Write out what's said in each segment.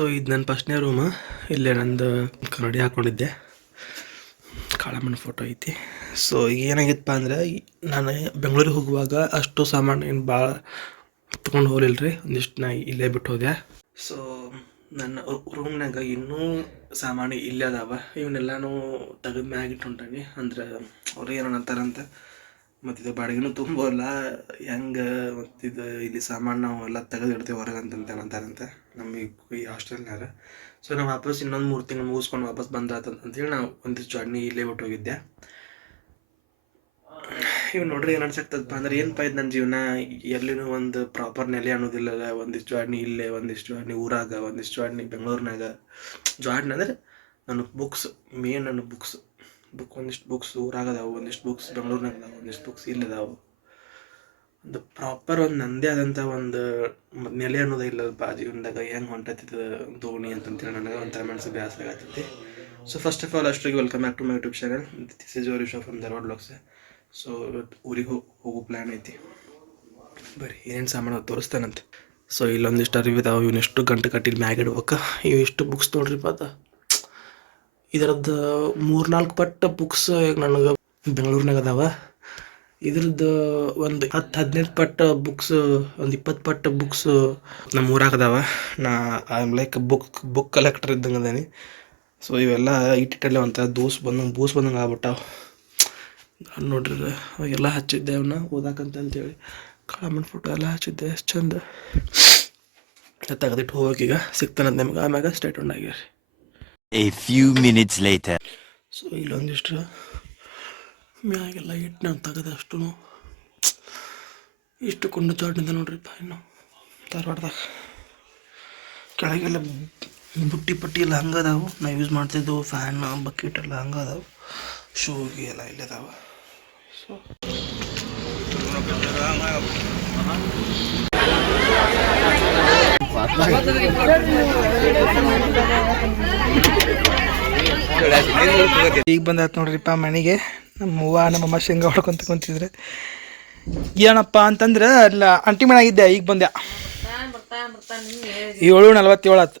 So ಇದು ನನ್ನ ಫಸ್ಟ್ನೇ ರೂಮ ಇಲ್ಲೇ ನಂದು ಕನ್ನಡಿ ಹಾಕ್ಕೊಂಡಿದ್ದೆ ಕಾಳಮ್ಮನ ಫೋಟೋ ಐತಿ. ಸೊ ಏನಾಗಿತ್ತಪ್ಪ ಅಂದ್ರೆ, ನಾನು ಬೆಂಗಳೂರಿಗೆ ಹೋಗುವಾಗ ಅಷ್ಟು ಸಾಮಾನು ಏನು ಭಾಳ ತೊಗೊಂಡು ಹೋಗಲಿಲ್ಲ ರೀ ಒಂದಿಷ್ಟು ನಾ ಇಲ್ಲೇ ಬಿಟ್ಟು ಹೋದೆ ಸೊ ನನ್ನ ರೂಮ್ನಾಗ ಇನ್ನೂ ಸಾಮಾನು ಇಲ್ಲೇ ಅದಾವ. ಇವನ್ನೆಲ್ಲನೂ ತೆಗೆದ ಮ್ಯಾಗ ಇಟ್ಟು ಹೊಂಟಾನಿ ಅಂದ್ರೆ, ಅವ್ರು ಏನೋ ಅಂತಾರಂತ ಮತ್ತು ಇದು ಬಾಡಿಗೆನೂ ತುಂಬೋಲ್ಲ ಹೆಂಗೆ ಮತ್ತಿದು ಇಲ್ಲಿ ಸಾಮಾನು ನಾವು ಎಲ್ಲ ತೆಗೆದು ಇಡ್ತೀವಿ ಹೊರಗೆ ಅಂತಾರಂತೆ ನಮಗೆ ಈ ಹಾಸ್ಟೆಲ್ನಾಗ ಸೊ ನಾವು ವಾಪಸ್ ಇನ್ನೊಂದು ಮೂರು ತಿಂಗಳು ಮುಗಿಸ್ಕೊಂಡು ವಾಪಸ್ ಅಂತೇಳಿ ನಾವು ಒಂದು ಜರ್ನಿ ಇಲ್ಲೇ ಬಿಟ್ಟು ಹೋಗಿದ್ದೆ ಇವ್ ನೋಡ್ರಿ ಏನು ಅನ್ಸಕ್ತದಪ್ಪ ಅಂದ್ರೆ ಏನಪ್ಪ ಇದು ನನ್ನ ಜೀವನ? ಎಲ್ಲಿನೂ ಒಂದು ಪ್ರಾಪರ್ ನೆಲೆ ಅನ್ನೋದಿಲ್ಲಲ್ಲ. ಒಂದಿಷ್ಟು ಜಾಡ್ನಿ ಇಲ್ಲೇ, ಒಂದಿಷ್ಟು ಜಾಡ್ನಿ ಊರಾಗ, ಒಂದಿಷ್ಟು ಜಾಡ್ನಿ ಬೆಂಗಳೂರಿನಾಗ ಜಾಡ್ನಿ ಅಂದ್ರೆ ನನ್ನ ಬುಕ್ಸ್ ಮೇನ್ ನನ್ನ ಬುಕ್ಸ್ ಬುಕ್ ಒಂದಿಷ್ಟು ಬುಕ್ಸ್ ಊರಾಗ ಅದಾವು, ಒಂದಿಷ್ಟು ಬುಕ್ಸ್ ಬೆಂಗಳೂರಿನಾಗ ಒಂದಿಷ್ಟು ಬುಕ್ಸ್ ಇಲ್ಲಿ ಅದಾವು. ಒಂದು ಪ್ರಾಪರ್ ಒಂದು ನಂದೇ ಆದಂಥ ಒಂದು ನೆಲೆ ಅನ್ನೋದೇ ಇಲ್ಲಪ್ಪ ಜೀವನದಾಗ ಹೆಂಗೆ ಹೊಂಟತ್ತಿದ್ದು ದೋಣಿ ಅಂತಂತೇಳಿ ನನಗೆ ಒಂಥರ ಮನಸ್ಸು ಬೇಸರ ಆಗತ್ತೈತಿ so first of all ಅಷ್ಟೊಗೆ welcome back to my YouTube channel this is your Vishwa from Dharwad blogs so ಊರಿಗೆ ಹೋಗಿ ಪ್ಲ್ಯಾನ್ ಐತಿ. ಬರೀ ಏನೇನು ಸಾಮಾನು ತೋರಿಸ್ತಾನಂತೆ. ಸೊ ಇಲ್ಲೊಂದಿಷ್ಟು ಅರಿವು ಇದಾವೆ ಇವನ್ನೆಷ್ಟು ಗಂಟೆ ಕಟ್ಟಿದ ಮ್ಯಾಗ ಇಡ್ಬೇಕು, ಇವು ಇಷ್ಟು ಬುಕ್ಸ್ ನೋಡ್ರಿ ಪಾತ ಇದರದ್ದು ಮೂರ್ನಾಲ್ಕು ಪಟ್ಟ ಬುಕ್ಸ್ ಈಗ ನನಗೆ ಬೆಂಗಳೂರಿನಾಗ ಅದಾವ. ಇದ್ರದ್ದು ಒಂದು ಹತ್ತು ಹದಿನೈದು ಪಟ್ಟ ಬುಕ್ಸ್ ಒಂದು ಇಪ್ಪತ್ತು ಪಟ್ಟ ಬುಕ್ಸ್ ನಮ್ಮ ಊರಾಗ ಅದಾವ ನಾ I am like book book collector ಇದ್ದಂಗೆ ಅದೇನಿ. ಸೊ ಇವೆಲ್ಲ ಇಟ್ಟಿಟ್ಟಲ್ಲೇ ಒಂಥರ ದೂಸ್ ಬಂದಂಗೆ ಬೂಸ್ ಬಂದಂಗೆ ಆಗ್ಬಿಟ್ಟಾವ. ನೋಡ್ರಿ ಎಲ್ಲ ಹಚ್ಚಿದ್ದೆ ಅವನ್ನ ಓದಾಕಂತಂತೇಳಿ. ಕಾಳಮ್ಮನ ಫೋಟೋ ಎಲ್ಲ ಹಚ್ಚಿದ್ದೆ ಎಷ್ಟು ಚಂದ. ತೆಗೆದಿಟ್ಟು ಈಗ ಸಿಗ್ತಾನಂತ ನಿಮ್ಗೆ. ಆಮ್ಯಾಗ state and a few minutes. So ಇಲ್ಲೊಂದಿಷ್ಟು ಮ್ಯಾಗೆಲ್ಲ ಇಟ್ಟು ನಾನು ತೆಗೆದೆ ಅಷ್ಟು ಇಷ್ಟು ಕೊಂಡು ಚಾಟ್ನಿಂದ ನೋಡ್ರಿಪ್ಪ ಇನ್ನು ಧಾರವಾಡದಾಗ. ಕೆಳಗೆಲ್ಲ ಬುಟ್ಟಿ ಪಟ್ಟಿ ಎಲ್ಲ ಹಂಗೆ ಅದಾವು. ನಾವು ಯೂಸ್ ಮಾಡ್ತಿದ್ದು ಫ್ಯಾನ್ ಬಕೆಟ್ ಎಲ್ಲ ಹಂಗೆ ಅದಾವು. ಶೂಗೆ ಎಲ್ಲ ಇಲ್ಲಿ ಅದಾವ. ಸೊ ಈಗ ಬಂದಾಯ್ತು ನೋಡ್ರಿಪ್ಪ ಮನೆಗೆ. ನಮ್ಮ ಅವ್ವ ನಮ್ಮಮ್ಮ ಶೇಂಗಾ ಹೊಡ್ಕೊಂತ ಕುಂತಿದ್ರೆ. ಏನಪ್ಪ ಅಂತಂದ್ರೆ, ಅಲ್ಲ ಅಂಟಿ ಮನೆಯಾಗಿದ್ದೆ ಈಗ ಬಂದೆ. ಏಳು ನಲ್ವತ್ತೇಳು ಆತು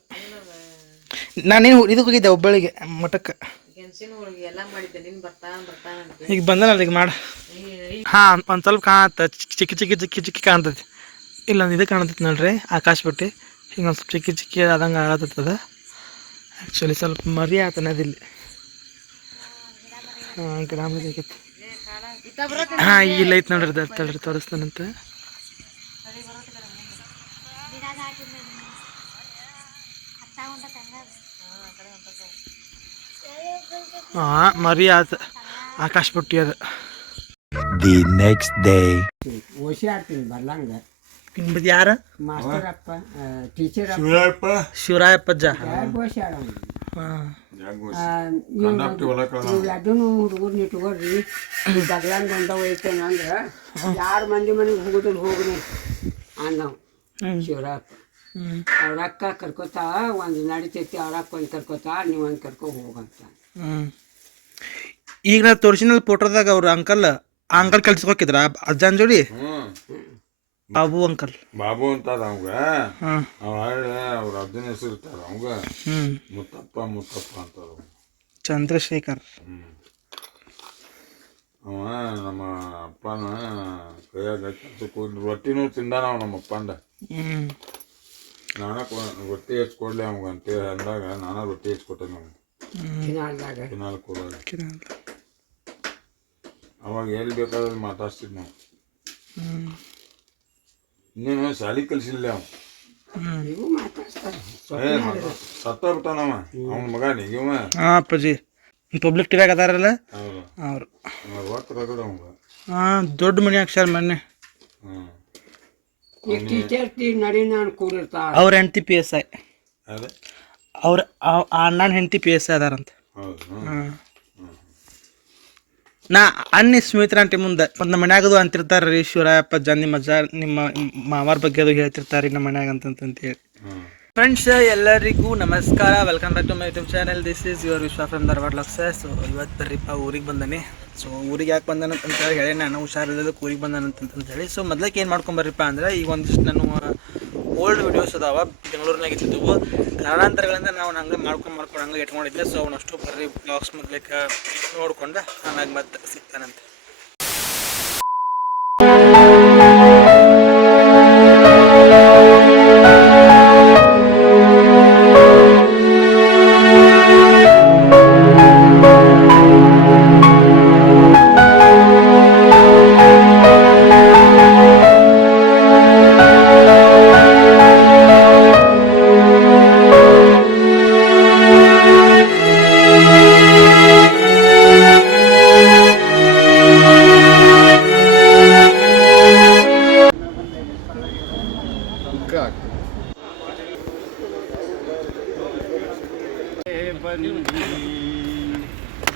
ನಾನೇನು ಇದಕ್ಕೆ ಹೋಗಿದ್ದೆ, ಹುಬ್ಬಳ್ಳಿಗೆ, ಮಠಕ್ಕೆ. ಈಗ ಬಂದನಲ್ಲ ಈಗ ಮಾಡ. ಹಾಂ, ಒಂದು ಸ್ವಲ್ಪ ಕಾಣತ್ತ, ಚಿಕ್ಕಿ ಚಿಕ್ಕಿ ಚಿಕ್ಕಿ ಚಿಕ್ಕಿ ಕಾಣ್ತೈತಿ. ಇಲ್ಲ ಇದು ಕಾಣತೈತಿ ನೋಡ್ರಿ, ಆಕಾಶ ಬಿಟ್ಟು. ಹಿಂಗೆ ಒಂದು ಸ್ವಲ್ಪ ಚಿಕ್ಕಿ ಚಿಕ್ಕಿ ಆದಂಗೆ ಆಗತ್ತದ ಆ್ಯಕ್ಚುಲಿ ಸ್ವಲ್ಪ ಮರಿ ಆತನದಿಲ್ಲಿ ಹಾಂ ಹಾ ಆಗೈತಿ ಹಾಂ ಇಲ್ಲ ಐತೆ ನೋಡ್ರಿ ಅದು ತಡ್ರಿ ತೋರಿಸ್ತಾನಂತ ಹಾಂ ಮರಿ ಆತ ಆಕಾಶ ಬುಟ್ಟಿ ಅದು. ದಿ ನೆಕ್ಸ್ಟ್ ಡೇ ಓಸಿ ಓಶಾಡ್ತೀನಿ ಬರ್ಲಂಗ ನಿಮ್ಮದು ಯಾರು ಮಾಸ್ತರಪ್ಪ ಟೀಚರ್ ಶಿವರಾಯಪ್ಪಜ್ಜ ಓಶಾಡ ಹಾಂ ಅದನ್ನು ಹುಡುಗರ್ನ ಇಟ್ಕೊಡ್ರಿ. ಬಗ್ಲಂಗ ಬಂದವ ಐತೇನ ಅಂದ್ರ ಯಾರ ಮಂದಿ ಮನೆಗೆ ಹೋಗುದಿಲ್ಲ ಹೋಗ್ರಿ ಅನ್ನವ್ ಶಿವರಾಯಪ್ಪ. ಅವ್ರ ಅಕ್ಕ ಕರ್ಕೋತಾ ಒಂದು ನಡಿತೈತಿ ಅವ್ರ ಅಕ್ಕ ಒಂದು ಕರ್ಕೋತಾ ನೀವು ಒಂದು ಕರ್ಕೊ ಹೋಗಂತ ಹ್ಞೂ ಈಗ ನಾ ತೋರಿಸಿನಲ್ಲಿ ಫೋಟೋದಾಗ ಅವ್ರ ಅಂಕಲ್ ಅಂಕಲ್ ಕೆಲ್ಸಕ್ಕೆ ಹೋಗಿದ್ರ ಅಜ್ಜನ್ ಜೋಡಿ ಬಾಬು ಅಂಕಲ್. ಬಾಬು ಅಂತಾರ ಅವಂಗ? ಅವ ಹಳ್ಳಿ ಅವ್ರ ಅದನ್ನ ಹೆಸರು ಇರ್ತಾರ ಅವಂಗ? ಮುತ್ತಪ್ಪ ಮುತ್ತಪ್ಪ ಅಂತಾರ. ಚಂದ್ರಶೇಖರ್. ಅವ ನಮ್ಮ ಅಪ್ಪನ ಕೈಯಾಗ ಕೆಲ್ಸಕ್ಕೆ ರೊಟ್ಟಿನೂ ತಿಂದಾನ ಅವ ನಮ್ಮ ಅಪ್ಪಂದ. ಹ್ಞೂ ನಾನ ಕೊ- ರೊಟ್ಟಿ ಹೆಚ್ಕೊಡ್ಲಿ ಅವಂಗ ಅಂತೇಳಿ ಅಂದಾಗ ನಾನ ರೊಟ್ಟಿ ಹೆಚ್ಕೊಟ್ಟೆ ಕೊಡೋದು. ಅವಾಗ ಎಲ್ಲಿ ಬೇಕಾದ್ರೆ ಮಾತಾಡ್ತಿದ್ ನಾವು ಇನ್ನೇನು ಶಾಲಿ ಕಲ್ಸಿಲ್ಲ ಅವ ಏ ಅವನ ಮಗ ನಿಗವ ಹಾಂ ಅಪ್ಪಾಜಿ. ಪಬ್ಲಿಕ್ ಟಿವ್ಯಾಗ ಅದಾರಲ್ಲ? ಹೌದು. ಅವ್ರು. ಹಾಂ ದೊಡ್ಡ ಮನೆ ಸರ್ ಮೊನ್ನೆ. ನಾನು ಅವ್ರ ಹೆಂಡತಿ ಪಿ ಎಸ್ ಐ ಅದೇ ಅವ್ರ ಆ ಅಣ್ಣನ ಹೆಂಡತಿ ಪಿ ಎಸ್ ಐ ಅದಾರಂತ. ಹೌದು ಹಾಂ ನಾ ಅನ್ನಿ ಸ್ಮಿತ್ರ ಅಂಟಿ ಮುಂದೆ. ಒಂದು ನಮ್ಮ ಮನ್ಯಾಗದು ಅಂತಿರ್ತಾರೆ ರೀ ಶಿವರಾಯಪ್ಪ ಜನ್ ನಿಮ್ಮ ಅಜ್ಜ ನಿಮ್ಮ ಮಾವಾರ ಬಗ್ಗೆ ಅದು ಹೇಳ್ತಿರ್ತಾರೆ ನಮ್ಮ ಮನ್ಯಾಗ ಅಂತಂತ ಹೇಳಿ ಫ್ರೆಂಡ್ಸ್ ಎಲ್ಲರಿಗೂ ನಮಸ್ಕಾರ. Welcome back to my YouTube channel this is your Vishwa from Dharwad ಲಕ್ಸ so ಇವತ್ತು ಬರ್ರಿಪ್ಪ ಊರಿಗೆ ಬಂದಾನೆ. ಸೊ ಊರಿಗೆ ಯಾಕೆ ಬಂದಾನ ಅಂತ ಹೇಳಿ ನಾನು ಹುಷಾರಿಲ್ಲದಕ್ಕೆ ಊರಿಗೆ ಬಂದಾನಂತಂತ ಹೇಳಿ. ಸೊ ಮೊದಲಕ್ಕೆ ಏನು ಮಾಡ್ಕೊಂಬರ್ರಿಪ್ಪ ಅಂದ್ರೆ ಈಗ ಒಂದಿಷ್ಟು ನಾನು ಓಲ್ಡ್ ವಿಡಿಯೋಸ್ ಅದಾವ, ಬೆಂಗಳೂರಿನಾಗ ಇದ್ದಿದ್ದವು ಕಾರಣಾಂತರಗಳಿಂದ ನಾವು ಹಂಗೆ ಮಾಡ್ಕೊಂಡು ಮಾಡ್ಕೊಂಡು ಹಂಗೆ ಇಟ್ಕೊಂಡಿದ್ದೆ. ಸೊ ಅವನಷ್ಟು ಬರ್ರಿ ಬ್ಲಾಗ್ಸ್ ಮೊದಲಕ್ಕೆ ನೋಡ್ಕೊಂಡು. ಆಮ್ಯಾಗ ಮತ್ತೆ ಸಿಗ್ತಾನಂತೆ.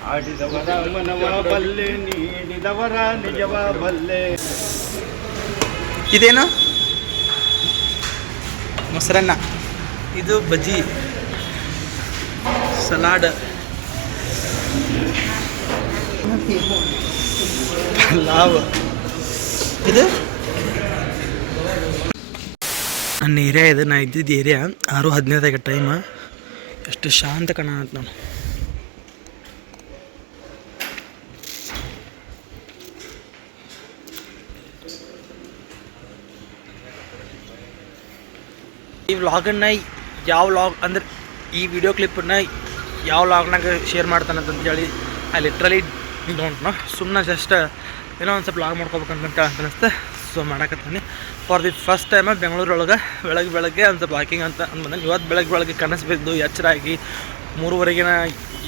ಆಡಿದವರ ಮನವ ಬಲ್ಲೆ, ನೀಡಿದವರ ನಿಜವ ಬಲ್ಲೆ. ಇದೇನು? ಮೊಸರನ್ನ. ಇದು ಬಜ್ಜಿ. ಸಲಾಡ್. ಪಲಾವ್. ಇದು? ನನ್ನ ಏರಿಯಾ ಇದು ನಾ ಇದ್ದಿದ್ದು ಏರಿಯಾ ಆರು ಹದಿನೈದಾಗ ಟೈಮ್ ಎಷ್ಟು ಶಾಂತ ಅಂತ ನಾನು ಈ ವ್ಲಾಗನ್ನ ಯಾವ ವ್ಲಾಗ್ ಅಂದ್ರೆ ಈ ವಿಡಿಯೋ ಕ್ಲಿಪ್ಪನ್ನ ಯಾವ ವ್ಲಾಗ್ನಾಗ ಶೇರ್ ಹೇಳಿ ಐ ಲಿಟ್ರಲಿ ಡೋಂಟ್ ನೋ ಸುಮ್ಮನೆ ಜಸ್ಟ್ ಏನೋ ಒಂದು ಸ್ವಲ್ಪ ವ್ಲಾಗ್ ಮಾಡ್ಕೋಬೇಕಂತ ಅನಿಸ್ತೆ ಸೊ ಮಾಡಕತ್ತೀನಿ. ಫಾರ್ ದಿ ಫಸ್ಟ್ ಟೈಮ ಬೆಂಗಳೂರೊಳಗೆ ಬೆಳಗ್ಗೆ ಬೆಳಗ್ಗೆ ಅಂತ ವಾಕಿಂಗ್ ಅಂತ ಅಂದ್ಮೇಲೆ ಇವತ್ತು ಬೆಳಗ್ಗೆ ಬೆಳಗ್ಗೆ ಕನಸು ಬಿದ್ದು ಎಚ್ಚರಾಗಿ ಮೂರುವರೆಗಿನ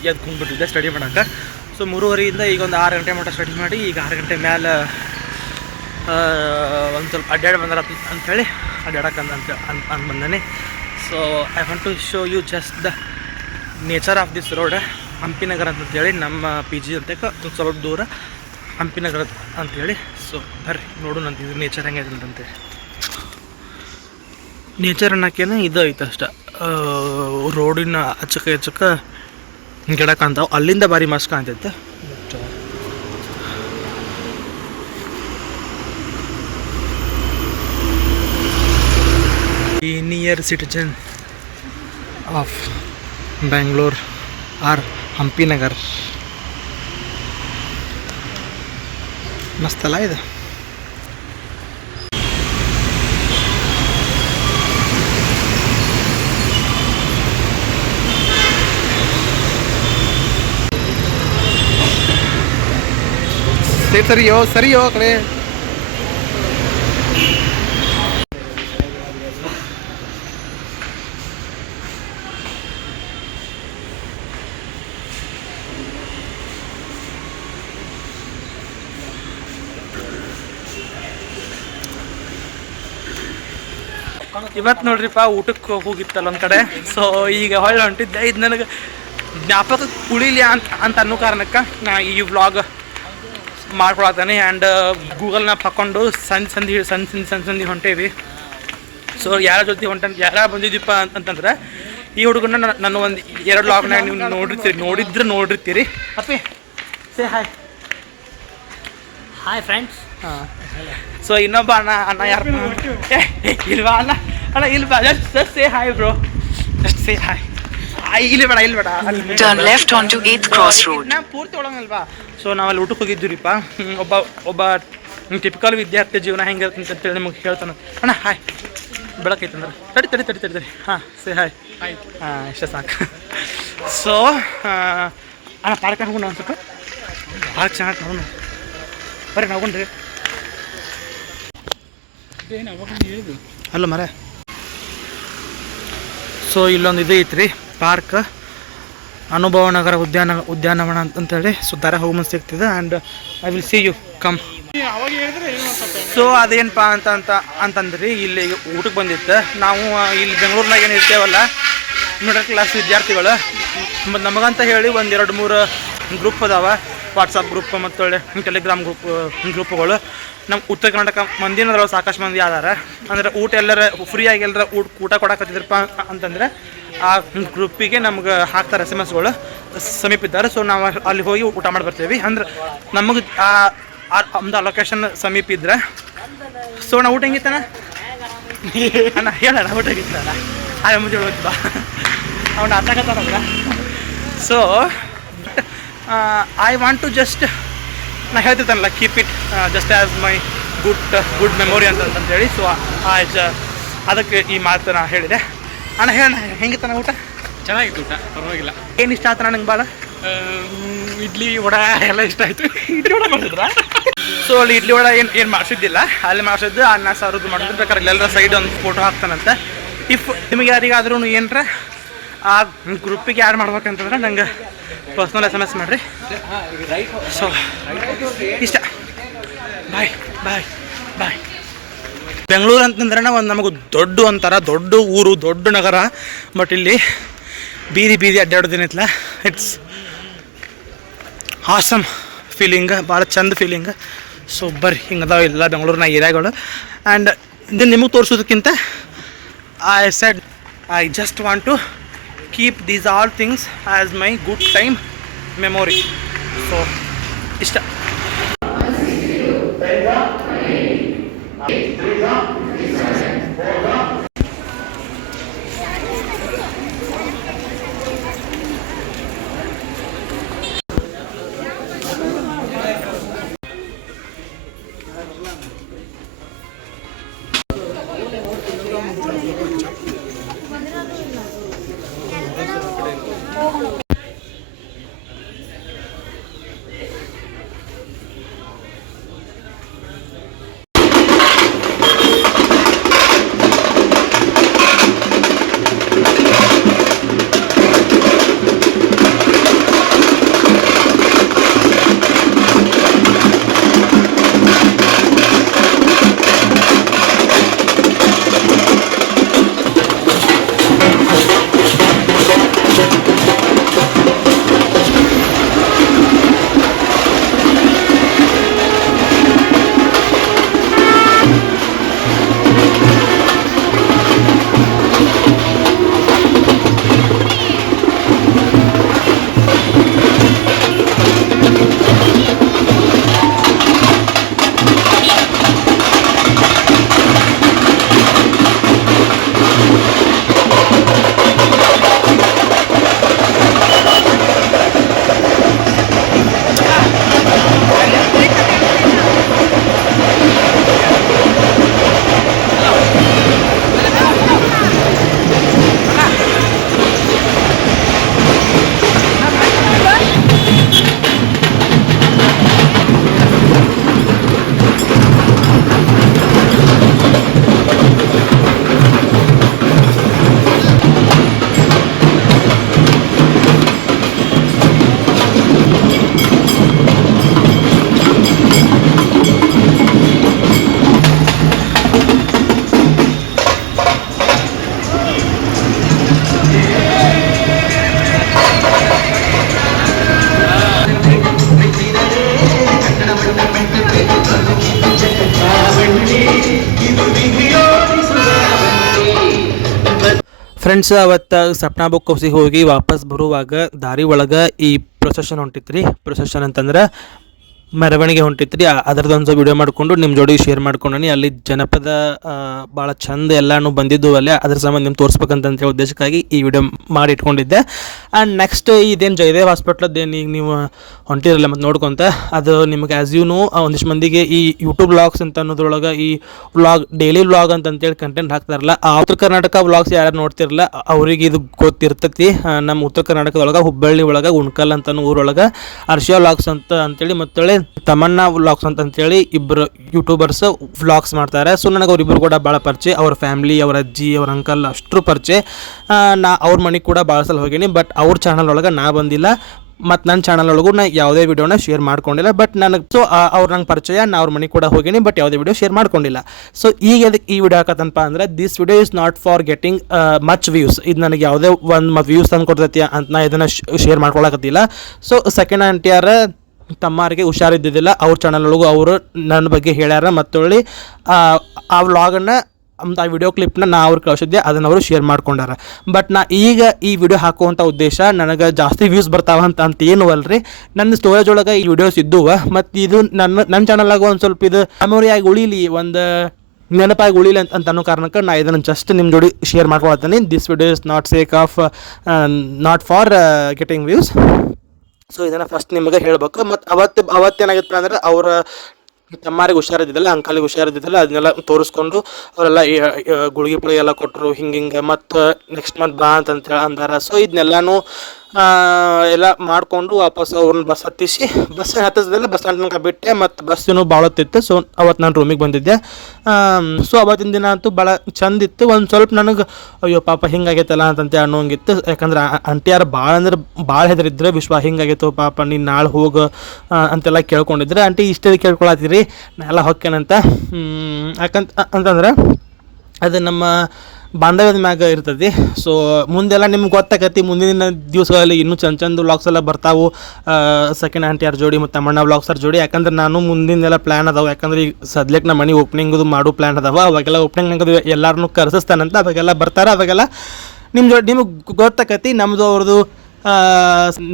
ಎದ್ದು ಕುಂದ್ಬಿಟ್ಟಿದ್ದೆ ಸ್ಟಡಿ ಮಾಡೋಕೆ ಸೊ ಮೂರುವರೆಯಿಂದ ಈಗ ಒಂದು ಆರು ಗಂಟೆ ಮಟ್ಟ ಸ್ಟಡಿ ಮಾಡಿ ಈಗ ಆರು ಗಂಟೆ ಮೇಲೆ ಒಂದು ಸ್ವಲ್ಪ ಅಡ್ಡಾಡಿ ಬಂದಾರ ಅಂಥೇಳಿ ಅಡ್ಡಾಡಕ್ಕೆ ಅಂತ ಅಂತ ಅಂತ so I want to show you just the nature of this road Hampinagar ಅಂತಂತೇಳಿ ನಮ್ಮ ಪಿ ಜಿ ಅಂತ ಒಂದು ಸ್ವಲ್ಪ ದೂರ ಹಂಪಿನಗರ ಅಂತೇಳಿ. ಸೊ ಬರ್ರಿ, ನೋಡು ನಂತ ಇದು ನೇಚರ್ ಹೆಂಗೆ ಅಂತಂತೇಳಿ ನೇಚರ್ ಅನ್ನೋಕ್ಕೇನೆ ಇದು ಐತೆ ಅಷ್ಟೆ. ರೋಡಿನ ಅಚ್ಚಕ ಹೆಚ್ಚಕ ಗಿಡ ಕಾಣ್ತಾವೆ. ಅಲ್ಲಿಂದ ಭಾರಿ ಮಸ್ತ್ ಕಾಣ್ತೈತೆ. Senior citizen of Bangalore are Hampi Nagar ಮಸ್ತಲ್ಲ ಇದು? ಸರಿ ಸರಿಯೋ ಸರಿಯೋ ಆ ಕಡೆ ಇವತ್ತು ನೋಡ್ರಿಪ್ಪ, ಊಟಕ್ಕೆ ಹೋಗಿತ್ತಲ್ಲ ಒಂದು ಕಡೆ. ಸೊ ಈಗ ಹೊಳ್ಳಿ ಹೊಂಟಿದ್ದೆ. ಇದು ನನಗೆ ಜ್ಞಾಪಕ ಉಳಿಲಿ ಅಂತ ಅಂತ ಅನ್ನೋ ಕಾರಣಕ್ಕೆ ನಾ ಈ ವ್ಲಾಗ್ ಮಾಡ್ಕೊಳತ್ತಾನೆ ಆ್ಯಂಡ್ ಗೂಗಲ್ ಮ್ಯಾಪ್ ಹಾಕ್ಕೊಂಡು ಸಂಜೆ ಸಂಧಿ ಸಂಜೆ ಸಂಧಿ ಸಂಜೆ ಸಂಧಿ ಹೊಂಟೇವಿ. ಸೊ ಯಾರ ಜೊತೆ ಹೊಂಟ ಯಾರ ಬಂದಿದ್ದೀಪ ಅಂತಂದ್ರೆ ಈ ಹುಡುಗನ ನನ್ನ- ಒಂದು ಎರಡು ಲಾಕ್ನಾಗ ನೀವು ನೋಡಿರ್ತೀರಿ ನೋಡಿದ್ರೆ ನೋಡಿರ್ತೀರಿ. ಅಪ್ಪಿ ಸೇ ಹಾಯ್ ಹಾಯ್ ಫ್ರೆಂಡ್ಸ್ ಹಾಂ. ಸೊ ಇನ್ನೊಬ್ಬ ಅಣ್ಣ ಅಣ್ಣ ಯಾರು ಇಲ್ವಾ ಅಣ್ಣ? ಅಣ್ಣ? ಇಲ್ವಾ? Just just say hi bro just say hi ಇಲ್ಲಿ ಬೇಡ ಇಲ್ಲಿ ಬೇಡ. ಅಲ್ಲಿ Turn left onto 8th Cross Road. ನಾ ಪೂರ್ತಿ ಒಳಗಲ್ವಾ ಸೊ ನಾವಲ್ಲಿ ಊಟಕ್ಕೆ ಹೋಗಿದ್ದೀರಿಪ್ಪ ಒಬ್ಬ ಒಬ್ಬ ಟಿಪಿಕಲ್ ವಿದ್ಯಾರ್ಥಿ ಜೀವನ ಹೆಂಗಿರುತ್ತೆ ಅಂತೇಳಿ ನಿಮಗೆ ಹೇಳ್ತಾನೆ. ಅಣ್ಣ ಹಾಯ್ ಬೆಳಕೈತಂದ್ರೆ. ತಡಿ ತಡಿ ತಡಿ ತಡಿ ತಡಿ. ಹಾಂ ಸೇ ಹಾಯ್ ಹಾಂ ಇಷ್ಟ ಸಾಕು. ಸೊ ಅಣ್ಣ ಪಾರ್ಕ್ ಅನ್ಕೊಂಡು ಅನ್ಸುತ್ತೆ ಸ್ವಲ್ಪ ಭಾಳ ಚೆನ್ನಾಗಿ ನೋಡೋಣ. ಬರ್ರಿ ನಗೊಂಡ್ರಿ ಅಲ್ಲ ಮರ. ಸೊ ಇಲ್ಲೊಂದು ಇದು ಐತ್ರಿ. ಪಾರ್ಕ್, ಅನುಭವ ನಗರ ಉದ್ಯಾನ, ಉದ್ಯಾನವನ ಅಂತ- ಅಂತೇಳಿ ಸೊ ದರ ಹೋಗಿ ಮುಂದೆ ಸಿಗ್ತಿದೆ and I will see you come so ಅದೇನಪ್ಪ ಅಂತ ಅಂತ ಅಂತಂದ್ರಿ, ಇಲ್ಲಿ ಊಟಕ್ಕೆ ಬಂದಿತ್ತು ನಾವು ಇಲ್ಲಿ ಬೆಂಗಳೂರಿನಾಗ ಏನು ಇರ್ತೇವಲ್ಲ ಮಿಡಲ್ ಕ್ಲಾಸ್ ವಿದ್ಯಾರ್ಥಿಗಳು. ಮತ್ತು ನಮಗಂತ ಹೇಳಿ ಒಂದು ಎರಡು ಮೂರು ಗ್ರೂಪ್ ಅದಾವೆ. ವಾಟ್ಸಪ್ ಗ್ರೂಪ್ ಮತ್ತು ಟೆಲಿಗ್ರಾಮ್ ಗ್ರೂಪ್ ಗ್ರೂಪ್ಗಳು ನಮ್ಮ ಉತ್ತರ ಕರ್ನಾಟಕ ಮಂದಿ ಅಂದ್ರೆ ಸಾಕಷ್ಟು ಮಂದಿ ಆದಾರ ಅಂದ್ರೆ ಊಟ ಎಲ್ಲರ ಫ್ರೀಯಾಗಿ ಎಲ್ಲರ ಊಟ ಊಟ ಕೊಡಕತ್ತಿದ್ರಪ್ಪ ಅಂತಂದ್ರೆ ಆ ಗ್ರೂಪಿಗೆ ನಮ್ಗೆ ಹಾಕ್ತಾರೆ ಎಸ್ ಎಂ ಎಸ್ಗಳು ಸಮೀಪ ಇದ್ದಾರೆ. ಸೊ ನಾವು ಅಲ್ಲಿ ಹೋಗಿ ಊಟ ಮಾಡಿ ಬರ್ತೀವಿ. ಅಂದ್ರೆ ನಮಗೆ ಆ ಒಂದು ಲೊಕೇಶನ್ ಸಮೀಪ ಇದ್ರೆ. ಸೊ ನಾವು ಊಟ ಹೆಂಗಿತ್ತನ ಅಣ್ಣ, ಹೇಳಣ್ಣ ಹೆಂಗಿತ್ತಲ್ಲ ಆ ಮುಂಚೆ ಹೋಗ್ತಾ ಅವ್ನು ಅರ್ಥಕತ್ತಾನಲ್ಲ so I want to just ನಾ ಹೇಳ್ತಿರ್ತಾನಲ್ಲ keep it just as my good good memory ಅಂತ ಅಂತೇಳಿ ಸೊ ಆ ಅದಕ್ಕೆ ಈ ಮಾತು ನಾ ಹೇಳಿದೆ. ಅಣ್ಣ ಹೇಳಣ್ಣ ಹೆಂಗಿತ್ತಾನ ಊಟ? ಚೆನ್ನಾಗಿತ್ತು ಊಟ ಪರವಾಗಿಲ್ಲ. ಏನು ಇಷ್ಟ ಆತನ ನಂಗೆ ಭಾಳ ಇಡ್ಲಿ ವಡ ಎಲ್ಲ ಇಷ್ಟ ಆಯ್ತು. ಇಡ್ಲಿ ವಡ ಮಾಡಿದ್ರ? ಸೊ ಅಲ್ಲಿ ಇಡ್ಲಿ ವಡ ಏನು ಏನು ಮಾಡಿಸಿದ್ದಿಲ್ಲ. ಅಲ್ಲಿ ಮಾಡಿಸಿದ್ದು ಅನ್ನ ಸಾರದ್ದು ಮಾಡಿದ್ರೆ. ಬೇಕಾದ್ರೆ ಎಲ್ಲರ ಸೈಡ್ ಒಂದು ಫೋಟೋ ಹಾಕ್ತಾನಂತ. ಇಫ್ ನಿಮಗೆ ಯಾರಿಗಾದ್ರೂ ಏನರ ಆ ಗ್ರೂಪಿಗೆ ಯಾರು ಮಾಡ್ಬೇಕಂತಂದ್ರೆ ನಂಗೆ ಪರ್ಸ್ನಲ್ ಎಸ್ ಎಂ ಎಸ್ ಮಾಡಿರಿ. ಸೊ ಇಷ್ಟ. ಬಾಯ್ ಬಾಯ್ ಬಾಯ್ ಬೆಂಗಳೂರು ಅಂತಂದ್ರೆ ಒಂದು ನಮಗೆ ದೊಡ್ಡ ಒಂಥರ, ದೊಡ್ಡ ಊರು, ದೊಡ್ಡ ನಗರ. ಬಟ್ ಇಲ್ಲಿ ಬೀದಿ ಬೀದಿ ಅಡ್ಡಾಡೋದೇನೈತಲ್ಲ ಇಟ್ಸ್ ಆಸಮ್ ಫೀಲಿಂಗ್ ಭಾಳ ಚಂದ ಫೀಲಿಂಗ್ ಸೊ ಬರ್ರಿ ಹಿಂಗದಾವ ಇಲ್ಲ ಬೆಂಗಳೂರಿನ ಏರಿಯಾಗಳು. ಆ್ಯಂಡ್ ಇದು ನಿಮಗೆ ತೋರಿಸೋದಕ್ಕಿಂತ I said I just want to keep these all things as my good time memory so ಇಷ್ಟ. ಫ್ರೆಂಡ್ಸ್, ಅವತ್ತು ಸಪ್ನಾ ಬುಕ್ ಹೌಸಿಗೆ ಹೋಗಿ ವಾಪಸ್ ಬರುವಾಗ ದಾರಿ ಒಳಗೆ ಈ ಪ್ರೊಸೆಷನ್ ಹೊಂಟಿತ್ತು ರೀ ಪ್ರೊಸೆಷನ್ ಅಂತಂದ್ರೆ ಮೆರವಣಿಗೆ ಹೊಂಟಿತ್ತು ರೀ ಅದರದೊಂದು ವಿಡಿಯೋ ಮಾಡಿಕೊಂಡು ನಿಮ್ಮ ಜೋಡಿ ಶೇರ್ ಮಾಡ್ಕೊಂಡಿ ಅಲ್ಲಿ ಜನಪದ ಭಾಳ ಚಂದ ಎಲ್ಲನೂ ಬಂದಿದ್ದು ಅಲ್ಲೇ. ಅದ್ರ ಸಂಬಂಧ ನಿಮ್ಗೆ ತೋರಿಸ್ಬೇಕಂತ ಉದ್ದೇಶಕ್ಕಾಗಿ ಈ ವಿಡಿಯೋ ಮಾಡಿ ಇಟ್ಕೊಂಡಿದ್ದೆ ಆ್ಯಂಡ್ ನೆಕ್ಸ್ಟ್ ಇದೇನು ಜಯದೇವ್ ಹಾಸ್ಪಿಟ್ಲದ್ದು ಏನು ಈಗ ನೀವು ಹೊಂಟಿರಲ್ಲ ಮತ್ತು ನೋಡ್ಕೊಂತ, ಅದು ನಿಮಗೆ ಆ್ಯಸ್ ಯು ನೋ ಒಂದಿಷ್ಟು ಮಂದಿಗೆ ಈ ಯೂಟ್ಯೂಬ್ ವ್ಲಾಗ್ಸ್ ಅಂತ ಅನ್ನೋದ್ರೊಳಗೆ ಈ ವ್ಲಾಗ್ ಡೈಲಿ ವ್ಲಾಗ್ ಅಂತಂತೇಳಿ ಕಂಟೆಂಟ್ ಹಾಕ್ತಾರಲ್ಲ, ಆ ಉತ್ತರ ಕರ್ನಾಟಕ ವ್ಲಾಗ್ಸ್ ಯಾರು ನೋಡ್ತಿರಲ್ಲ, ಅವ್ರಿಗೆ ಇದು ಗೊತ್ತಿರ್ತೈತಿ. ನಮ್ಮ ಉತ್ತರ ಕರ್ನಾಟಕದೊಳಗೆ, ಹುಬ್ಬಳ್ಳಿ ಒಳಗೆ, ಉಣ್ಕಲ್ ಅಂತ ಊರೊಳಗೆ ಅರ್ಷಿಯಾ ವ್ಲಾಗ್ಸ್ ಅಂತ, ಅಂತೇಳಿ ಮತ್ತೊಳ್ಳೆ ತಮನ್ನಾ ವ್ಲಾಗ್ಸ್ ಅಂತ ಅಂತೇಳಿ ಇಬ್ಬರು ಯೂಟ್ಯೂಬರ್ಸ್ ವ್ಲಾಗ್ಸ್ ಮಾಡ್ತಾರೆ. ಸೊ ನನಗೆ ಅವರಿಬ್ಬರು ಕೂಡ ಭಾಳ ಪರಿಚಯ. ಅವ್ರ ಫ್ಯಾಮಿಲಿ ಅವ್ರ ಅಜ್ಜಿ, ಅವ್ರ ಅಂಕಲ್ ಅಷ್ಟರು ಪರಿಚಯ. ನಾ ಅವ್ರ ಮನೆಗೆ ಕೂಡ ಭಾಳ ಸಲ ಹೋಗೀನಿ ಬಟ್ ಅವ್ರ ಚಾನಲ್ ಒಳಗೆ ನಾ ಬಂದಿಲ್ಲ. ಮತ್ತು ನನ್ನ ಚಾನಲ್ ಒಳಗೂ ನಾ ಯಾವುದೇ ವಿಡಿಯೋನ ಶೇರ್ ಮಾಡ್ಕೊಂಡಿಲ್ಲ. ಬಟ್ ನನಗೆ ಸೊ ಅವ್ರು ನಂಗೆ ಪರಿಚಯ, ನಾ ಅವ್ರ ಮನೆಗೆ ಕೂಡ ಹೋಗೀನಿ ಬಟ್ ಯಾವುದೇ ವಿಡಿಯೋ ಶೇರ್ ಮಾಡ್ಕೊಂಡಿಲ್ಲ. ಸೊ ಈಗ ಅದಕ್ಕೆ ಈ ವಿಡಿಯೋ ಹಾಕತ್ತನಪ್ಪ ಅಂದ್ರೆ this video is not for getting much views ಇದು ನನಗೆ ಯಾವುದೇ ಒಂದು ಮತ್ತು ವ್ಯೂಸ್ ತಂದು ಕೊಡ್ತೈತಿ ಅಂತ ನಾ ಇದನ್ನು ಶೇರ್ ಮಾಡ್ಕೊಳಕತ್ತಿಲ್ಲ. ಸೊ ಸೆಕೆಂಡ್ ಆಂಟಿಯಾರ ತಮ್ಮಾರಿಗೆ ಹುಷಾರಿದ್ದಿದ್ದಿಲ್ಲ. ಅವ್ರ ಚಾನಲ್ ಒಳಗೂ ಅವರು ನನ್ನ ಬಗ್ಗೆ ಹೇಳ್ಯಾರ. ಮತ್ತೊಳ್ಳಿ ಆ, ವ್ಲಾಗನ್ನ ಆ ವಿಡಿಯೋ ಕ್ಲಿಪ್ನ ನಾ ಅವ್ರು ಕಳಿಸಿದ್ದೆ. ಅದನ್ನು ಅವರು ಶೇರ್ ಮಾಡ್ಕೊಂಡಾರ. ಬಟ್ ನಾ ಈಗ ಈ ವಿಡಿಯೋ ಹಾಕುವಂಥ ಉದ್ದೇಶ ನನಗೆ ಜಾಸ್ತಿ ವ್ಯೂಸ್ ಬರ್ತಾವ ಅಂತ ಅಂತ ಏನು ಅಲ್ರಿ. ನನ್ನ ಸ್ಟೋರೇಜ್ ಒಳಗೆ ಈ ವಿಡಿಯೋಸ್ ಇದ್ದುವ. ಮತ್ತು ಇದು ನನ್ನ ನನ್ನ ಚಾನಲಾಗ ಒಂದು ಸ್ವಲ್ಪ ಇದು ಮೆಮೊರಿಯಾಗಿ ಉಳಿಲಿ ಒಂದು ನೆನಪಾಗಿ ಉಳಿಲಿ ಅಂತ ಅಂತ ಅನ್ನೋ ಕಾರಣಕ್ಕೆ ನಾ ಇದನ್ನು ಜಸ್ಟ್ ನಿಮ್ಮ ಜೋಡಿ ಶೇರ್ ಮಾಡ್ಕೊಳ್ತೀನಿ this video is not sake of not for getting views so ಇದನ್ನು ಫಸ್ಟ್ ನಿಮಗೆ ಹೇಳ್ಬೇಕು. ಮತ್ತು ಅವತ್ತು ಅವತ್ತೇನಾಗಿತ್ತು ಅಂದ್ರೆ ಅವರ ತಮ್ಮಾರಿಗೆ ಹುಷಾರಿದ್ದಿದ್ದಲ್ಲ, ಅಂಕಲಿಗೆ ಹುಷಾರಿದ್ದಿಲ್ಲ ಅದನ್ನೆಲ್ಲ ತೋರಿಸ್ಕೊಂಡು ಅವರೆಲ್ಲ ಗುಳಿಗೆ ಪುಳಿಗೆ ಎಲ್ಲ ಕೊಟ್ಟರು ಹಿಂಗೆ ಹಿಂಗೆ, ಮತ್ತು ನೆಕ್ಸ್ಟ್ ಮಂತ್ ಬಾ ಅಂತಂತೇಳಿ ಅಂದಾರ. ಸೊ ಇದನ್ನೆಲ್ಲನೂ ಎಲ್ಲ ಮಾಡಿಕೊಂಡು ವಾಪಸ್ ಅವ್ರನ್ನ ಬಸ್ ಹತ್ತಿಸಿ, ಬಸ್ ಹತ್ತಿಸಿದ್ರೆ ಬಸ್ ಸ್ಟ್ಯಾಂಡ್ ತನಕ ಬಿಟ್ಟೆ, ಮತ್ತು ಬಸ್ಸಿನೂ ಭಾಳ ಹೊತ್ತಿತ್ತು ಸೊ ಅವತ್ತು ನಾನು ರೂಮಿಗೆ ಬಂದಿದ್ದೆ. ಸೊ ಅವತ್ತಿನ ದಿನ ಅಂತೂ ಭಾಳ ಚಂದಿತ್ತು ಒಂದು ಸ್ವಲ್ಪ ನನಗೆ, ಅಯ್ಯೋ ಪಾಪ ಹಿಂಗಾಗೈತಲ್ಲ ಅಂತಂತ ಅನ್ನೋಂಗಿತ್ತು. ಯಾಕಂದ್ರೆ ಅಂಟಿಯಾರ ಭಾಳ ಅಂದ್ರೆ ಭಾಳ ಹೆದರಿದ್ರೆ. ವಿಶ್ವ, ಹಿಂಗಾಗೈತೋ ಪಾಪ, ನೀನು ನಾಳೆ ಹೋಗು ಅಂತೆಲ್ಲ ಕೇಳ್ಕೊಂಡಿದ್ರೆ. ಆಂಟಿ ಇಷ್ಟೇ ಕೇಳ್ಕೊಳತ್ತೀರಿ ನಾ ಎಲ್ಲ ಹೊಕ್ಕೇನಂತ. ಯಾಕಂತ ಅಂತಂದ್ರೆ, ಅದು ನಮ್ಮ ಬಾಂಧವ್ಯದ ಮ್ಯಾಗ ಇರ್ತೈತಿ ಸೊ ಮುಂದೆಲ್ಲ ನಿಮ್ಗೆ ಗೊತ್ತಾಗತ್ತಿ ಮುಂದಿನ ದಿವಸಗಳಲ್ಲಿ ಇನ್ನೂ ಚಂದ ಚಂದ ವ್ಲಾಗ್ಸ್ ಎಲ್ಲ ಬರ್ತಾವು. ಸೆಕೆಂಡ್ ಹ್ಯಾಂಡ್ ಯಾರ ಜೋಡಿ ಮತ್ತು ತಮ್ಮಣ್ಣ ವ್ಲಾಗ್ಸ್ ಅವ್ರ ಜೋಡಿ. ಯಾಕಂದ್ರೆ ನಾನು ಮುಂದಿನೆಲ್ಲ ಪ್ಲ್ಯಾನ್ ಅದಾವೆ. ಯಾಕಂದ್ರೆ ಈಗ ಸದ್ಯಕ್ಕೆ ನಮ್ಮ ಮನೆ ಓಪನಿಂಗದು ಮಾಡೋ ಪ್ಲ್ಯಾನ್ ಅದಾವ. ಅವಾಗೆಲ್ಲ ಓಪನಿಂಗ್ ಎಲ್ಲರನ್ನೂ ಕರೆಸಿಸ್ತಾನಂತ ಅವಾಗೆಲ್ಲ ಬರ್ತಾರೆ. ಅವಾಗೆಲ್ಲ ನಿಮ್ಮ ಜೋಡಿ ನಿಮಗೆ ಗೊತ್ತಾಕತಿ ನಮ್ಮದು ಅವ್ರದ್ದು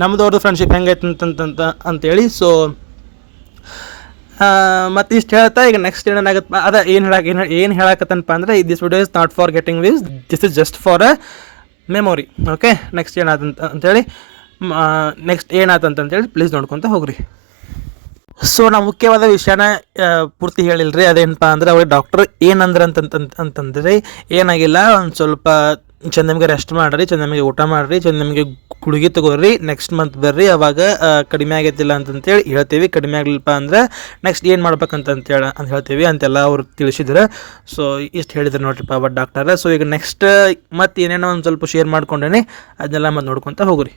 ನಮ್ಮದು ಅವ್ರದ್ದು ಫ್ರೆಂಡ್ಶಿಪ್ ಹೆಂಗೈತೆ ಅಂತಂತಂತ ಅಂತೇಳಿ. ಸೊ ಮತ್ತು ಇಷ್ಟು ಹೇಳ್ತಾ ಈಗ ನೆಕ್ಸ್ಟ್ ಏನಾಗುತ್ತೆ ಅದ ಏನು ಹೇಳಕ್ಕೆ ಏನು ಏನು ಹೇಳಕತ್ತನಪ್ಪ ಅಂದ್ರೆ this video is not for getting views this is just for a memory okay next ಏನಾದಂತ ಅಂತೇಳಿ. ನೆಕ್ಸ್ಟ್ ಏನಾತಂತಂತೇಳಿ ಪ್ಲೀಸ್ ನೋಡ್ಕೊತ ಹೋಗ್ರಿ. ಸೊ ನಾ ಮುಖ್ಯವಾದ ವಿಷಯನ ಪೂರ್ತಿ ಹೇಳಿಲ್ಲ ರೀ ಅದೇನಪ್ಪ ಅಂದ್ರೆ ಅವ್ರಿಗೆ ಡಾಕ್ಟರ್ ಏನಂದ್ರೆ ಅಂತಂತ ಅಂತಂದ್ರೆ ಏನಾಗಿಲ್ಲ. ಒಂದು ಸ್ವಲ್ಪ ಚಂದ ನಮಗೆ ರೆಸ್ಟ್ ಮಾಡಿರಿ, ಚಂದ ನಮಗೆ ಊಟ ಮಾಡಿರಿ, ಚಂದ ನಮಗೆ ಗುಳಿಗೆ ತಗೋರಿ ನೆಕ್ಸ್ಟ್ ಮಂತ್ ಬರ್ರಿ, ಅವಾಗ ಕಡಿಮೆ ಆಗೈತಿಲ್ಲ ಅಂತಂತೇಳಿ ಹೇಳ್ತೀವಿ. ಕಡಿಮೆ ಆಗಲಿಲ್ಲಪ್ಪ ಅಂದ್ರೆ ನೆಕ್ಸ್ಟ್ ಏನು ಮಾಡ್ಬೇಕಂತಂತೇಳಿ ಅಂತ ಹೇಳ್ತೀವಿ ಅಂತೆಲ್ಲ ಅವ್ರು ತಿಳಿಸಿದ್ರು. ಸೊ ಇಷ್ಟು ಹೇಳಿದ್ರು ನೋಡ್ರಿಪ್ಪ ಬಟ್ ಡಾಕ್ಟರ್ ಸೊ ಈಗ ನೆಕ್ಸ್ಟ್ ಮತ್ತೆ ಏನೇನೋ ಒಂದು ಸ್ವಲ್ಪ ಶೇರ್ ಮಾಡ್ಕೊಂಡೇನೆ, ಅದನ್ನೆಲ್ಲ ಮತ್ತೆ ನೋಡ್ಕೊತ ಹೋಗ್ರಿ.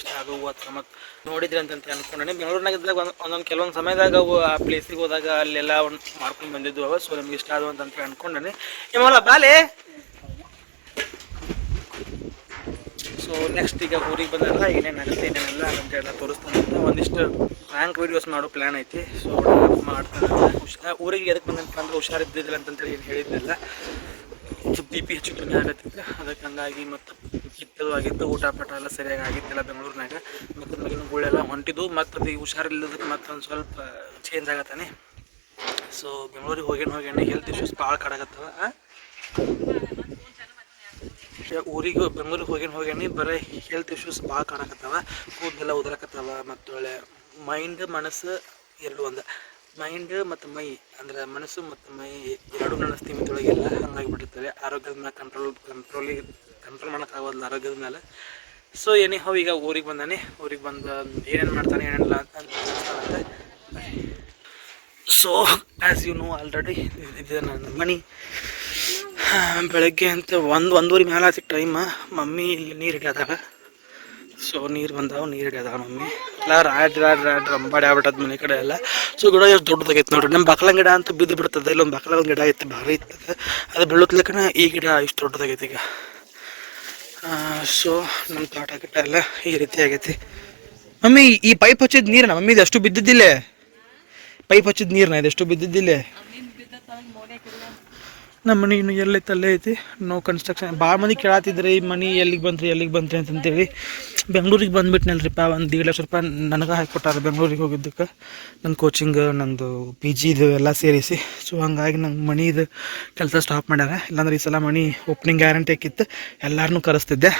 ಇಷ್ಟ ಆಗುವ ಅಥವಾ ಮತ್ತು ನೋಡಿದ್ರಿ ಅಂತಂತ ಅನ್ಕೊಂಡೆ ಬೆಂಗಳೂರಿನಾಗ ಇದ್ದಾಗ ಒಂದು ಒಂದೊಂದು ಕೆಲವೊಂದು ಸಮಯದಾಗ ಅವು ಆ ಪ್ಲೇಸಿಗೆ ಹೋದಾಗ ಅಲ್ಲೆಲ್ಲ ಒಂದು ಮಾಡ್ಕೊಂಡು ಬಂದಿದ್ದು ಅವ. ಸೊ ನಿಮ್ಗೆ ಇಷ್ಟ ಆದವು ಅಂತ ಅನ್ಕೊಂಡೆ ನಿಮ್ಮಲ್ಲ ಬಾಲೆ! ಸೊ ನೆಕ್ಸ್ಟ್ ಈಗ ಊರಿಗೆ ಬಂದಾಗ ಏನೇನಾಗುತ್ತೆ ಏನೇನೆಲ್ಲ ಅಂತೇಳಿ ತೋರಿಸ್ತಾನೆ ಅಂತ ಒಂದಿಷ್ಟು ರ್ಯಾಂಕ್ ವೀಡಿಯೋಸ್ ಮಾಡೋ ಪ್ಲ್ಯಾನ್ ಐತಿ. ಸೊ ಮಾಡ್ತಾನೆ ಹುಷಾರು ಊರಿಗೆ ಎದಕ್ಕೆ ಬಂದಂತ ಅಂದ್ರೆ ಹುಷಾರಿದ್ದಿದ್ದಿಲ್ಲ ಅಂತಂತೇಳಿ ಏನು ಹೇಳಿದ್ದಿಲ್ಲ ಬಿ ಪಿ ಹೆಚ್ಚು ಕಡಿಮೆ ಆಗತ್ತಿತ್ತು ಅದಕ್ಕೆ ಹಂಗಾಗಿ ಮತ್ತು ಕಿತ್ತಲು ಆಗಿತ್ತು, ಊಟ ಪಾಠ ಎಲ್ಲ ಸರಿಯಾಗಿ ಆಗಿತ್ತಿಲ್ಲ ಬೆಂಗಳೂರಿನಾಗ. ಮತ್ತು ಮಗಿನ ಗುಳೆಲ್ಲ ಹೊಂಟಿದ್ದು ಮತ್ತು ಅದು ಹುಷಾರಿಲ್ಲದಕ್ಕೆ ಮತ್ತೊಂದು ಸ್ವಲ್ಪ ಚೇಂಜ್ ಆಗತ್ತಾನೆ. ಸೊ ಬೆಂಗಳೂರಿಗೆ ಹೋಗೇನು ಹೋಗೇನೆ ಹೆಲ್ತ್ ಇಶ್ಯೂಸ್ ಭಾಳ ಕಾಡಾಗತ್ತವ ಊರಿಗೆ ಬೆಂಗಳೂರಿಗೆ ಹೋಗೇನು ಹೋಗ್ಯಾನಿ ಬರೀ ಹೆಲ್ತ್ ಇಶ್ಯೂಸ್ ಭಾಳ ಕಾಣಕತ್ತವ ಕೂದಲೆಲ್ಲ ಉದರಕತ್ತವ ಮತ್ತು ಒಳ್ಳೆ ಮೈಂಡ್ ಮನಸ್ಸು ಎರಡು ಒಂದು. ಮೈಂಡ್ ಮತ್ತು ಮೈ ಅಂದ್ರೆ ಮನಸ್ಸು ಮತ್ತು ಮೈ ಎರಡು ನನ್ನ ಸ್ಥಿಮಿತೊಳಗಿಲ್ಲ ಹಂಗಾಗಿ ಬಿಟ್ಟಿರ್ತವೆ ಆರೋಗ್ಯದ ಮೇಲೆ ಕಂಟ್ರೋಲ್ ಕಂಟ್ರೋಲಿಗೆ ಕಂಟ್ರೋಲ್ ಮಾಡೋಕ್ಕಾಗೋದಿಲ್ಲ ಆರೋಗ್ಯದ ಮೇಲೆ. ಸೊ ಏನೇ ಹೋ ಈಗ ಊರಿಗೆ ಬಂದಾನೆ. ಊರಿಗೆ ಬಂದ ಏನೇನು ಮಾಡ್ತಾನೆ, ಏನೇನಿಲ್ಲ ಅಂತ ಅಂತ so as you know already ಇದು ನನ್ನ ಮನಿ ಬೆಳಗ್ಗೆ ಅಂತ ಒಂದು, ಒಂದೂವರೆ ಮೇಲೆ ಆಗ್ತಿ ಟೈಮ್ ಮಮ್ಮಿ ಇಲ್ಲಿ ನೀರು ಹಿಡಿಯದಾಗ ಸೊ ನೀರು ಬಂದಾವ, ನೀರು ಹಿಡಿಯದಾವ ಮಮ್ಮಿ. ಎಲ್ಲ ರಾಡ್ ರಾಡ್ ರಾಡ್ ರಂಬಾಡಿ ಆಗ್ಬಿಟ್ಟದ ಮನೆ ಕಡೆ ಎಲ್ಲ. ಸೊ ಗಿಡ ಎಷ್ಟು ದೊಡ್ಡದಾಗೈತೆ ನೋಡ್ರಿ. ನಮ್ಮ ಬಕ್ಲ ಗಿಡ ಅಂತ ಬಿದ್ದು ಬಿಡ್ತದೆ. ಇಲ್ಲೊಂದು ಬಕ್ಲ ಒಂದು ಗಿಡ ಐತೆ ಭಾರಿ ಇರ್ತದೆ ಅದು ಬೀಳುತ್ತಲಕ್ಕನ ಈ ಗಿಡ ಇಷ್ಟು ದೊಡ್ಡದಾಗೈತೆ ಈಗ. ಸೊ ನಮ್ಮ ತೋಟ ಗಿಡ ಎಲ್ಲ ಈ ರೀತಿ ಆಗೈತಿ. ಮಮ್ಮಿ, ಈ ಪೈಪ್ ಹಚ್ಚಿದ ನೀರನ್ನ ಮಮ್ಮಿ ಇದು ಅಷ್ಟು ಬಿದ್ದಿದ್ದಿಲ್ಲೇ? ಪೈಪ್ ಹಚ್ಚಿದ ನೀರನ್ನ ಇದೆಷ್ಟು ಬಿದ್ದಿದ್ದಿಲ್ಲ? ನಮ್ಮ ಮನೆ ಇನ್ನು ಎಲ್ಲೇ ಅಲ್ಲೇ ಐತಿ. ನೋ ಕನ್ಸ್ಟ್ರಕ್ಷನ್ ಭಾಳ ಮಂದಿ ಕೇಳತ್ತಿದ್ರಿ ಈ ಮನೆ ಎಲ್ಲಿಗೆ ಬಂದ್ರಿ ಎಲ್ಲಿಗೆ ಬಂದ್ರಿ ಅಂತಂತೇಳಿ. ಬೆಂಗಳೂರಿಗೆ ಬಂದುಬಿಟ್ನಲ್ರಿಪ್ಪ ಒಂದು ದೇಡ್ ಲಕ್ಷ ರೂಪಾಯಿ ನನಗೆ ಹಾಕಿಕೊಟ್ಟಾರೆ ಬೆಂಗಳೂರಿಗೆ ಹೋಗಿದ್ದಕ್ಕೆ. ನನ್ನ ಕೋಚಿಂಗ್ ನಂದು ಪಿ ಜಿದು ಎಲ್ಲ ಸೇರಿಸಿ. ಸೊ ಹಂಗಾಗಿ ನಂಗೆ ಮನಿದು ಕೆಲಸ ಸ್ಟಾಪ್ ಮಾಡ್ಯಾರ. ಇಲ್ಲಾಂದ್ರೆ ಈ ಸಲ ಮನಿ ಓಪನಿಂಗ್ ಗ್ಯಾರಂಟಿ ಹಾಕಿತ್ತು. ಎಲ್ಲರನ್ನೂ ಕರೆಸ್ತಿದ್ದೆ.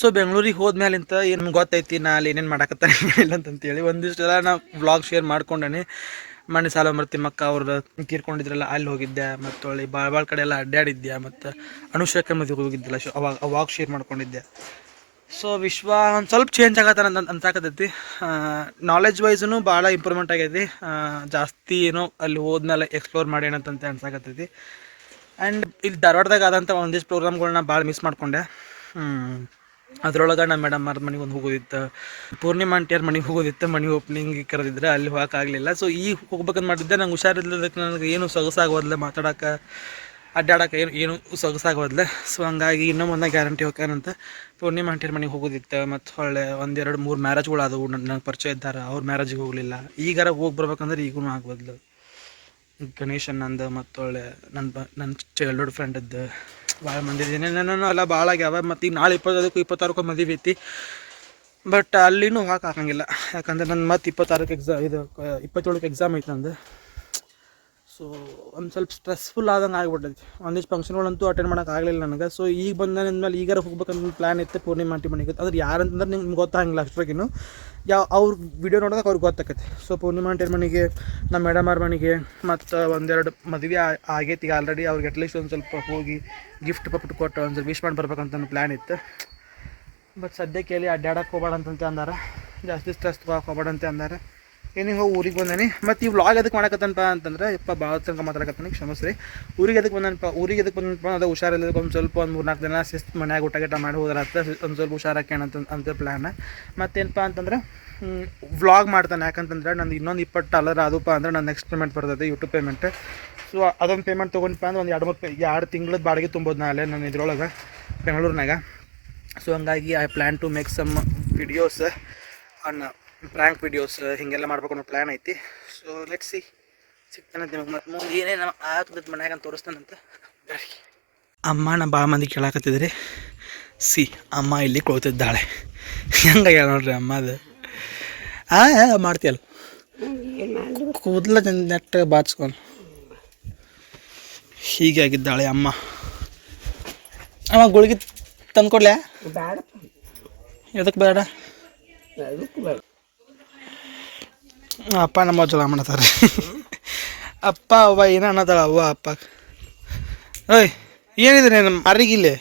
ಸೊ ಬೆಂಗಳೂರಿಗೆ ಹೋದ್ಮೇಲಿಂತ ಏನು ಗೊತ್ತೈತಿ ನಾ ಅಲ್ಲಿ ಏನೇನು ಮಾಡಾಕತ್ತಾನೆ ಇಲ್ಲ ಅಂತಂತೇಳಿ ಒಂದಿಷ್ಟು ಎಲ್ಲ ನಾ ವ್ಲಾಗ್ ಶೇರ್ ಮಾಡ್ಕೊಂಡೇನಿ. ಮನೆ ಸಾಲ ಮೃತಿ ಮಕ್ಕ ಅವ್ರು ತೀರ್ಕೊಂಡಿದ್ರಲ್ಲ ಅಲ್ಲಿ ಹೋಗಿದ್ದೆ. ಮತ್ತು ಹೊಳ್ಳಿ ಭಾಳ ಭಾಳ ಕಡೆ ಎಲ್ಲ ಅಡ್ಡಾಡಿದ್ದೆ ಮತ್ತು ಅನುಶ್ರೀಕ ಮದುವೆ ಹೋಗಿದ್ದಿಲ್ಲ, ಶೋ ಅವಾಗ ಅವಾಗ ಶೇರ್ ಮಾಡ್ಕೊಂಡಿದ್ದೆ. ಸೊ ವಿಶ್ವ ಒಂದು ಸ್ವಲ್ಪ ಚೇಂಜ್ ಆಗತ್ತೆ ಅಂತ ಅನ್ಸಾಕತ್ತೈತಿ. ನಾಲೆಜ್ ವೈಸೂ ಭಾಳ ಇಂಪ್ರೂವ್ಮೆಂಟ್ ಆಗೈತಿ. ಜಾಸ್ತಿ ಏನೋ ಅಲ್ಲಿ ಹೋದ್ಮೇಲೆ ಎಕ್ಸ್ಪ್ಲೋರ್ ಮಾಡಿ ಏನಂತಂತ ಅನ್ಸಾಕತ್ತೈತಿ. ಆ್ಯಂಡ್ ಇಲ್ಲಿ ಧಾರವಾಡದಾಗ ಆದಂಥ ಒಂದಿಷ್ಟು ಪ್ರೋಗ್ರಾಮ್ಗಳನ್ನ ಭಾಳ ಮಿಸ್ ಮಾಡಿಕೊಂಡೆ. ಅದ್ರೊಳಗೆ ನಮ್ಮ ಮೇಡಮ್ ಅವ್ರ ಮನೆಗೆ ಒಂದು ಹೋಗೋದಿತ್ತು, ಪೂರ್ಣಿಮಾ ಆಂಟಿಯವ್ರ ಮನೆಗೆ ಹೋಗೋದಿತ್ತು, ಮನೆ ಓಪನಿಂಗ್ ಕರೆದಿದ್ರೆ ಅಲ್ಲಿ ಹೋಗೋಕ್ಕಾಗಲಿಲ್ಲ ಸೊ ಈಗ ಹೋಗ್ಬೇಕಂತ ಮಾಡಿದ್ದೆ, ನಂಗೆ ಹುಷಾರಿಲ್ಲದಕ್ಕೆ ನನಗೆ ಏನು ಸೊಗಸಾಗೋದಿಲ್ಲ ಮಾತಾಡೋಕೆ ಅಡ್ಡಾಡಕ್ಕೆ ಏನು ಏನು ಸೊಗಸಾಗೋದಿಲ್ಲ ಸೊ ಹಂಗಾಗಿ ಇನ್ನೊಂದು ಗ್ಯಾರಂಟಿ ಹೋಗ್ಯಾನಂತ ಪೂರ್ಣಿಮಾ ಆಂಟಿಯವ್ರ ಮನೆಗೆ ಹೋಗೋದಿತ್ತು, ಮತ್ತು ಹೊಳ್ಳೆ ಒಂದೆರಡು ಮೂರು ಮ್ಯಾರೇಜ್ಗಳು ಆದವು. ನನಗೆ ಪರಿಚಯ ಇದ್ದಾರೆ, ಅವ್ರ ಮ್ಯಾರೇಜಿಗೆ ಹೋಗಲಿಲ್ಲ. ಈಗಾರ ಹೋಗಿ ಬರ್ಬೇಕಂದ್ರೆ ಈಗೂ ಆಗ್ಬೋದ್ಲು ಗಣೇಶನ್ ನಂದು ಮತ್ತು ಒಳ್ಳೆ ನನ್ನ ನನ್ನ ಚೈಲ್ಡ್ಹುಡ್ ಫ್ರೆಂಡದ್ದು ಭಾಳ ಮಂದಿ ಏನೇನೇನೋ ಎಲ್ಲ ಭಾಳ ಆಗ್ಯಾವ. ಮತ್ತು ಈಗ ನಾಳೆ ಇಪ್ಪತ್ತೈದಕ್ಕೂ ಇಪ್ಪತ್ತಾರಕ್ಕೂ ಮದುವೆ ಐತಿ. ಬಟ್ ಅಲ್ಲಿನೂ ಹೋಗಕ್ಕೆ ಆಗಂಗಿಲ್ಲ. ಯಾಕಂದ್ರೆ ನನ್ನ ಮತ್ತೆ ಇಪ್ಪತ್ತಾರಕ್ಕೆ ಎಕ್ಸಾ ಇದು, ಇಪ್ಪತ್ತೇಳಕ್ಕೆ ಎಕ್ಸಾಮ್ ಐತೆ ಸೊ ಒಂದು ಸ್ವಲ್ಪ ಸ್ಟ್ರೆಸ್ಫುಲ್ ಆದಂಗೆ ಆಗಿಬಿಟ್ಟೈತಿ. ಒಂದಿಷ್ಟು ಫಂಕ್ಷನ್ಗಳಂತೂ ಅಟೆಂಡ್ ಮಾಡೋಕೆ ಆಗಲಿಲ್ಲ ನನಗೆ. ಸೊ ಈಗ ಬಂದ ಈಗಾರ ಹೋಗ್ಬೇಕಂತ ಪ್ಲ್ಯಾನ್ ಇತ್ತು. ಪೂರ್ಣಿಮಾ ಆಂಟಿ ಮನೆಗೆ. ಅದ್ರ ಯಾರಂತಂದ್ರೆ ನಿಮ್ಗೆ ಗೊತ್ತಾಗಿಲ್ಲ ಅಷ್ಟ್ರಾಗಿನೂ ಯಾವ, ಅವ್ರ ವಿಡಿಯೋ ನೋಡಿದಾಗ ಅವ್ರಿಗೆ ಗೊತ್ತಾಕೈತಿ. ಸೊ ಪೂರ್ಣಿಮಾ ಆಂಟಿ ಮನೆಗೆ ನಮ್ಮ ಮೇಡಮ್ ಅವ್ರ ಮನೆಗೆ, ಮತ್ತು ಒಂದೆರಡು ಮದುವೆ ಆಗೈತಿ. ಆಲ್ರೆಡಿ ಅವ್ರಿಗೆ ಅಟ್ಲೀಸ್ಟ್ ಒಂದು ಸ್ವಲ್ಪ ಹೋಗಿ ಗಿಫ್ಟ್ ಪಪ್ಪಿಟ್ಟು ಕೊಟ್ಟು ಒಂದು ವಿಶ್ ಮಾಡಿ ಬರ್ಬೇಕಂತ ಪ್ಲ್ಯಾನ್ ಇತ್ತು. ಬಟ್ ಸದ್ಯಕ್ಕೆ ಎಲ್ಲಿ ಅಡ್ಡಾಡಕ್ಕೆ ಹೋಗ್ಬೇಡ ಅಂತಂತೆ ಅಂದಾರ. ಜಾಸ್ತಿ ಸ್ಟ್ರೆಸ್ ತೊಗೊಳಕ್ಕೆ ಹೋಗ್ಬೇಡ ಅಂತ ಅಂದಾರ. ಏನಿಗೆ ಹೋಗಿ ಊರಿಗೆ ಬಂದಾನೆ. ಮತ್ತು ಈ ವ್ಲಾಗ್ ಎದಕ್ಕೆ ಮಾಡಕತ್ತನಪ್ಪ ಅಂತಂದ್ರೆ, ಯಪ್ಪ ಭಾಳ ತನಕ ಮಾತಾಡಕತ್ತಾನೆ, ಕ್ಷಮಿಸ್ರಿ. ಊರಿಗೆ ಎದಕ್ಕೆ ಬಂದನಪ್ಪ ಊರಿಗೆ ಎದಕ್ಕೆ ಬಂದನಪ್ಪ ಅದು ಹುಷಾರಿಲ್ಲದಕ್ಕೆ ಒಂದು ಸ್ವಲ್ಪ ಒಂದು ಮೂರು ನಾಲ್ಕು ದಿನ ಶಿಸ್ತು ಮನ್ಯಾಗ ಊಟ ಗೀಟ ಮಾಡಿ ಹೋದ್ರಾತ ಒಂದು ಸ್ವಲ್ಪ ಹುಷಾರಾಕೇಣ ಅಂತ ಅಂತ ಪ್ಲ್ಯಾನ್ ಮತ್ತೇನಪ್ಪ ಅಂತಂದ್ರೆ ವ್ಲಾಗ್ ಮಾಡ್ತಾನೆ. ಯಾಕಂತಂದ್ರೆ ನಂದು ಇನ್ನೊಂದು ಇಪ್ಪತ್ತು ಡಾಲರ್ ಅದಪ್ಪ ಅಂದ್ರೆ ನನ್ನ ನೆಕ್ಸ್ಟ್ ಪೇಮೆಂಟ್ ಬರ್ತದೆ ಯೂಟ್ಯೂಬ್ ಪೇಮೆಂಟ್ ಸೊ ಅದೊಂದು ಪೇಮೆಂಟ್ ತೊಗೊಂಡಪ್ಪ ಅಂದ್ರೆ ಒಂದು ಎರಡು ಮೂರು ಎರಡು ತಿಂಗಳದ ಬಾಡಿಗೆ ತುಂಬೋದು ನಾಳೆ ನಾನು ಇದ್ರೊಳಗೆ, ಬೆಂಗಳೂರಿನಾಗ. ಸೊ ಹಂಗಾಗಿ I plan to make some videos ಅನ್ನ ಪ್ರ್ಯಾಂಕ್ ವಿಡಿಯೋಸ್ ಹೀಗೆಲ್ಲ ಮಾಡ್ಬೇಕು ಅನ್ನೋ ಪ್ಲ್ಯಾನ್ ಐತಿ. ಸೊ ಲೆಟ್ ಸಿ ಸಿಗ್ತಾನಂತ ನಿಮಗೆ ಮತ್ತು ಮುಂದೆ ಏನೇನು ಆಗ್ತದೆ ಮನ್ಯಾಗ ಅಂತ ತೋರಿಸ್ತಾನಂತ ಅಮ್ಮ ನಮ್ಮ ಭಾಳ ಮಂದಿ ಕೇಳಾಕತ್ತಿದ್ರಿ. ಸಿ, ಅಮ್ಮ ಇಲ್ಲಿ ಕುಳಿತಿದ್ದಾಳೆ. ಹೆಂಗಾಗ್ಯಾಳ ನೋಡ್ರಿ ಅಮ್ಮ ಅದು ಆ ಮಾಡ್ತೀಯಲ್ಲ. ಕೂದಲ ನೆಟ್ಟ ಬಾಚ್ಕೊಂಡು. ಹೀಗೆ ಆಗಿದ್ದಾಳೆ ಅಮ್ಮ. ಅಮ್ಮ, ಗುಳಿಗೆ ಬೇಡಪ್ಪ ಎದಕ್ಕೆ ಬೇಡ? ಬೇಡ ಅಪ್ಪ ನಮ್ಮ ಜಗಳ ಮಾಡತ್ತಾರೆ ಅಪ್ಪ, ಅವ್ವ ಏನ ಅನ್ನತಾಳ ಅವ್ವ, ಅಪ್ಪ. ಓಯ್, ಏನಿದ್ರೆ ನಮ್ಮ ಅರಿಗಿಲ್ಲಿ?